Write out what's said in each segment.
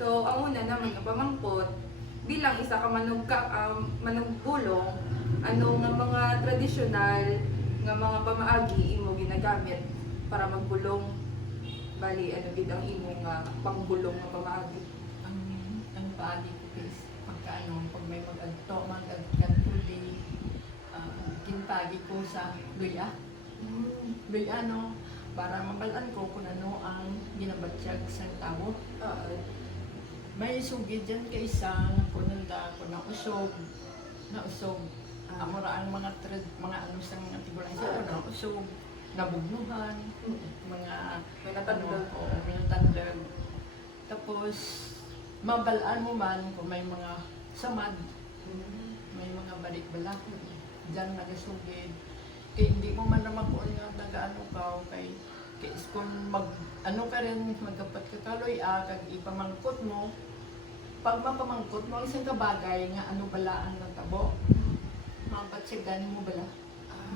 So, ang una naman nga pamangkot, bilang isa ka manugbulong, ano nga mga tradisyonal nga mga pamaagi imo ginagamit para magbulong. Bali, ano gid ang imo nga pangbulong nga pamaagi. Ang paagi ko is pag may mag-agtuli, ginpagi ko sa luya. Luya, no? Para mabalaan ko kung ano ang ginabatsyag sa tao. May sugid dyan kaysa kunanda ko na usog. Amura ang mga ano sa mga tigulang siya na usog, nabugnuhan, mga May natandog. may natandog. Tapos, mabalaan mo man kung may mga samad, may mga balik-balak, dyan nagasugid. Kaya hindi mo man naman kung nag-ano ka, kay kung ano ka rin, magkapat ka kaloy, kag ipamangkot mo, pag mapamangkot mo, isang kabagay nga ano bala ang natabo, mapatsyagan mo bala,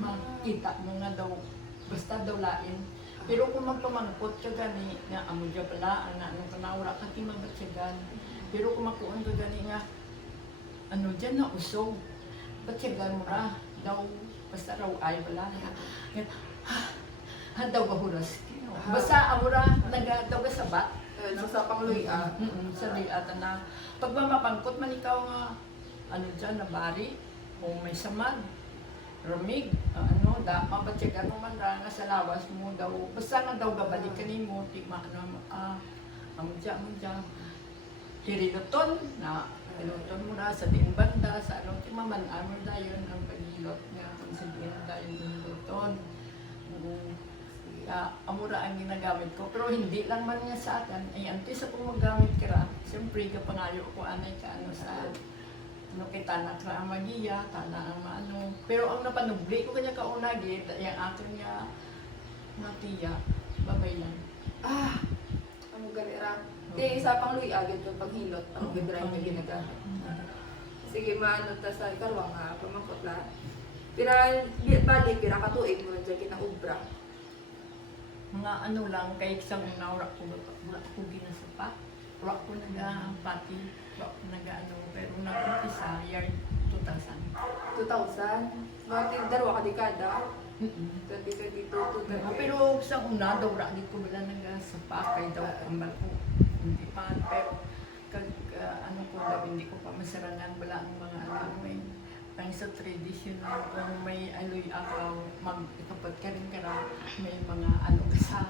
makita mo nga daw, basta daw lain. Pero kung magpamangkot ka gani, nga amo dya bala, ang anong kanawra ka ti mapatsyagan. Pero kung makuon ka gani nga, ano dyan na usog, patsyagan mo ra, daw, basta raw ay bala, daw gahuras. Basta amo ra, daw gasabat. Sa pangluya. Sa luya na pag mamapangkot man ikaw nga ano dyan, nabari o may samad, ramig, mapatsyagan mo man ra nga sa lawas mo daw, basta nga daw gabalik ka nimo, tigma amo dyan, hiriluton na hiluton mo na sa diing banda, sa anong timaman-ano dayon ang paghilot nga kung sa diing dayon hiluton. Amura ang ginagamit ko, pero hindi lang man nga sa akin, ay antes ako magamit kira, siyempre kapangayo ko anay ka ano sa ano kita na kra magiya, tana ang maano, pero ang napanubli ko kanya kaunagit, yung akin nga natiya, babay lang. Ang galera. Di sa pangluya gid yung paghilot, ang gidray nga ginagamit. Sige, maano ta sa ikarwa nga pamangkot la. Bali, pira ka tuig mo dyan kinaubra. Mga ano lang, kahit sa una, wala ko ginasapa. Wala ko nag-pati, wala ko nag-ano, pero nag-umpisa, year 2000. 2000? Mga darwa ka dekada? 2022, 2023. Pero sa una, daw wala ko wala nag-sapa, kaya daw kambal ko. Hindi pa, pero ano ko daw, hindi ko pa masarangan, wala ang mga ano, may ang sa traditional, kung may aloy akaw, mag-ikapat ka rin kara, may mga ano ka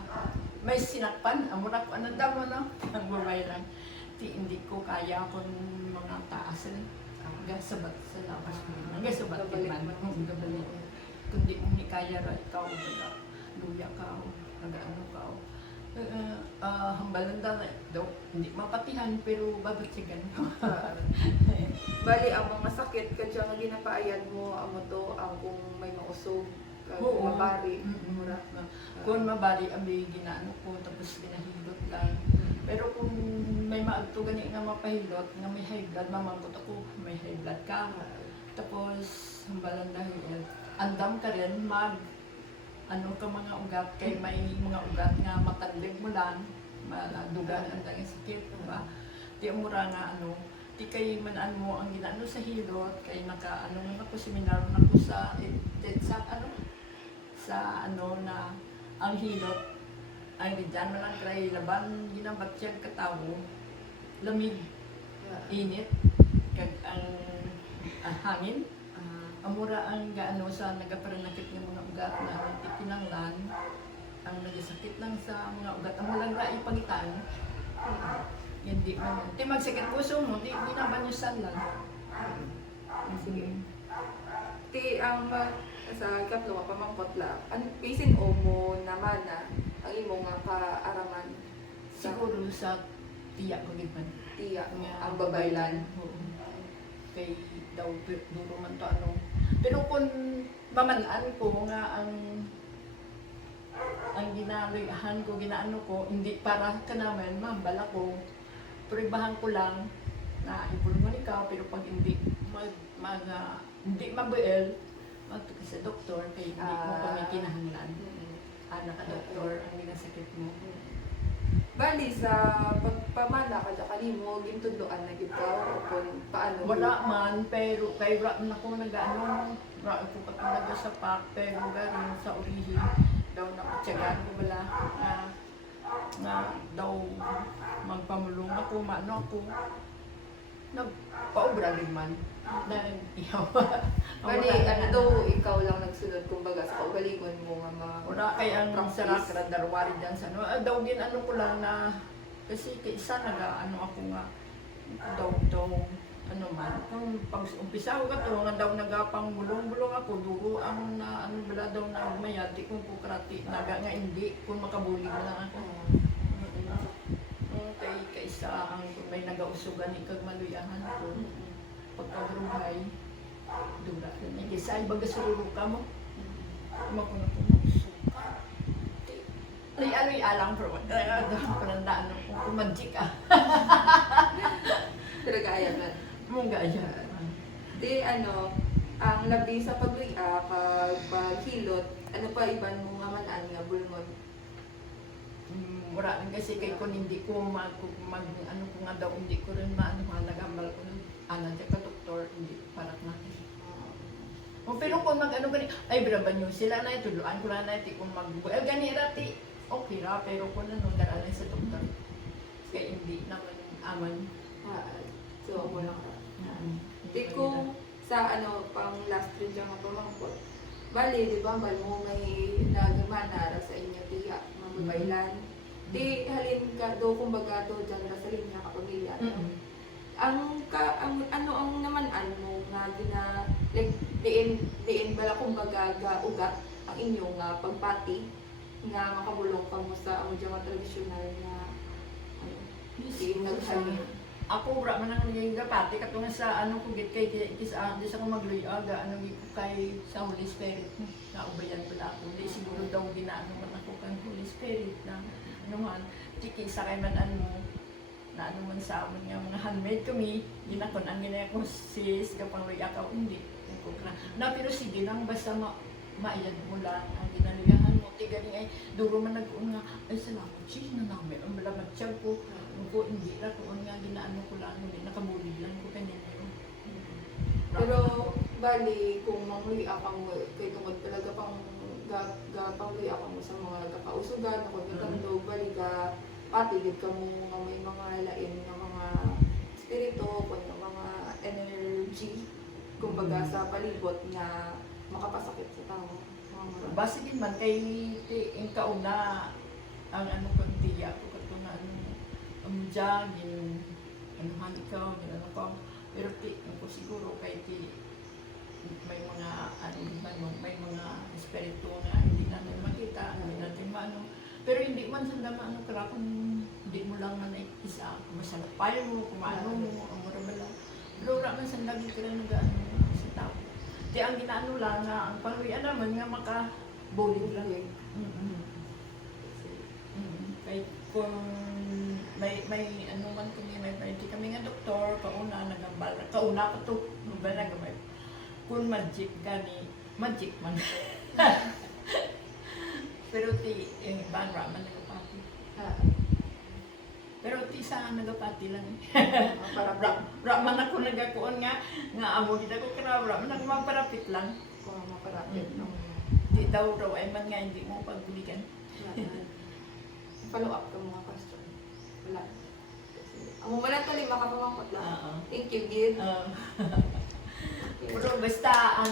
may sinakpan, amura ko, ano daw mo, no? Ang babay lang. Hindi ko kaya kung mga taas rin. Gasabat sa lawas mo. Gasabat man. Gabalik. Kung di mo ni kaya ra, ikaw, luya ka, nag-ano ka. Hambalan daw, hindi mapatihan, pero babatsigan ko. Bali, ang mga sakit ka dyan nga ginapaayad mo, amo to, ang kung may mausog, mabari, mura. Kung mabari, abi ginaano ko, tapos ginahilot lang. Pero kung may maagto gani nga mapahilot, nga may high blood, mamangkot ako, may high blood ka. Tapos, hambalan dahil, andam ka rin, ano ka mga ugat, kay may mga ugat nga matandig mo lang, madugan ang dangin sakit, diba? Di mura nga ano, di kay manaan mo ang ginaano sa hilot, kay naka ano nga ako seminar na ko sa ano na ang hilot ang diyan man lang kay laban ginabatyag katawo, lamig, init, kag ang hangin. Amura ang gaano sa nagaparanakit ng mga ugat na itinanglan, ang nagsakit lang sa mga ugat. Amo lang ra ipagitan. Hindi man. Di magsakit puso mo, di naman yung san lang. Sige. Ti, ang sa ikatlo nga pamangkot la, ang pisin o mo naman na ang imo nga kaaraman sa Siguro sa tiyak ko man. tiya, ang babaylan. Kay daw duro man to ano. Pero kung mamanaan ko nga ang ginalihan ko, ginaano ko, hindi para ka naman, mambala ko. Puribahan ko lang na ipulmon ikaw, pero pag hindi hindi mabuel, magtuki sa doktor, kay hindi mo kami kinahanglan. Anak ka doktor, ang ginasakit mo. Bali sa pagpamana ka dyan kanimo, gintudloan na gyud ka o kung paano. Wala man, pero kay wala man ako nag-ano, wala ako katulad sa pack, pero galing sa ulihi, daw nakatsagaan ko wala, na daw magpamulong ako, maano ako, nagpaubra rin man, nag-ihaw. Bali, ano daw ikaw lang nagsunod kumbaga sa kaugalingon mo nga mga Wala kay ang practice. sarak darwari dyan sa ano, daw din ano ko lang na, kasi kaysa ano ako nga, daw ano man, kung pag-umpisa ko ka nga daw nagapang bulong-bulong ako, duro ang na ano bala daw na mayati kung kukrati, naga nga hindi, kung makabuli na lang ako. Kay kaysa ang may nagausugan ni kag maluyahan ko, pagkagruhay, dura ko na, kaysa ay baga sururo ka mo, makuna ko magsuka. Ay, aloy alang pero panandaan kung magic ah. Talaga ayan na. Mong gaya. Di ano, ang labi sa pagluya, paghilot, ano pa iban mo nga manan nga bulngon? Wala rin kasi kay kung hindi ko ano ko nga daw, hindi ko rin maano nagambal ko ng dyan ka doktor, hindi parak natin. Pero kung mag-ano gani, ay braban nyo sila na ituluan ko na natin kung gani rati, okay ra, pero kung ano, daralay sa doktor. Kaya hindi naman aman. So, ako lang ka. Di ko sa ano, pang last rin dyan nga pamangkot. Bali, di ba, bal mo may nagmanara sa inyo tiya, mga babaylan. Di halin ka do kumbaga do dyan na sa linya kapag iyan. Ang ano ang namanan mo nga gina like diin bala kumbaga ga ugat ang inyong pagpati nga makabulong ka mo sa amo dyan nga tradisyonal nga ano, diin naghalin. Ako wala man ang naging gapati katong sa ano ko git kay sa di sa ko magluyaga ano gi ko kay sa Holy Spirit na ubayan pala ako di siguro daw ginaano man ako kang Holy Spirit na ano man tiki sa kay man ano na ano man sa amon nga mga handmade kami ginakon ang ginaya ko sis kapang luya ka hindi ko na pero sige lang basta maiyad mo lang ang ginaluyahan mo ti gani ay duro man nag-un nga ay salamat sis na namin ang bala matsyag ko ko hindi ra ko nga ginaano ko lang hindi nakabuli lang ko kanina. Pero bali kung mangluya ka mo kay tungod talaga pang pangluya ka mo sa mga kakausugan kung gitandog bali ga pati gid ka mo nga may mga lain nga mga espiritu kung mga energy kumbaga sa palibot na makapasakit sa tao. Basta din man kay ang kauna ang ano ko tiya ko kato na ano dyan, anuhan ikaw, ano ko. Pero ako siguro kay may mga may mga espiritu na hindi natin makita, hindi natin maano. Pero hindi man sa dama ano kaya kung hindi mo lang na naikisa, masalapay mo, kumano mo, ang mura ba lang. Pero wala man sa lagi ka rin nag-ano sa tao. Di ang ginaano lang na ang pangluyan naman nga maka-bowling lang. Kay kung may ano man kami may hindi kami nga doktor kauna nagambal kauna ko to ba nagamay kung magic gani magic man pero ti ban raman nagapati pero ti sa nagapati lang Para raman ako nagakuon nga amo kita ko kara raman ako maparapit lang kung maparapit no. Di daw raw ay man nga hindi mo pagbuligan. Follow up ka mga question. Wala. Amo wala to lima ka pamangkot lang. Thank you, Gid. Pero basta ang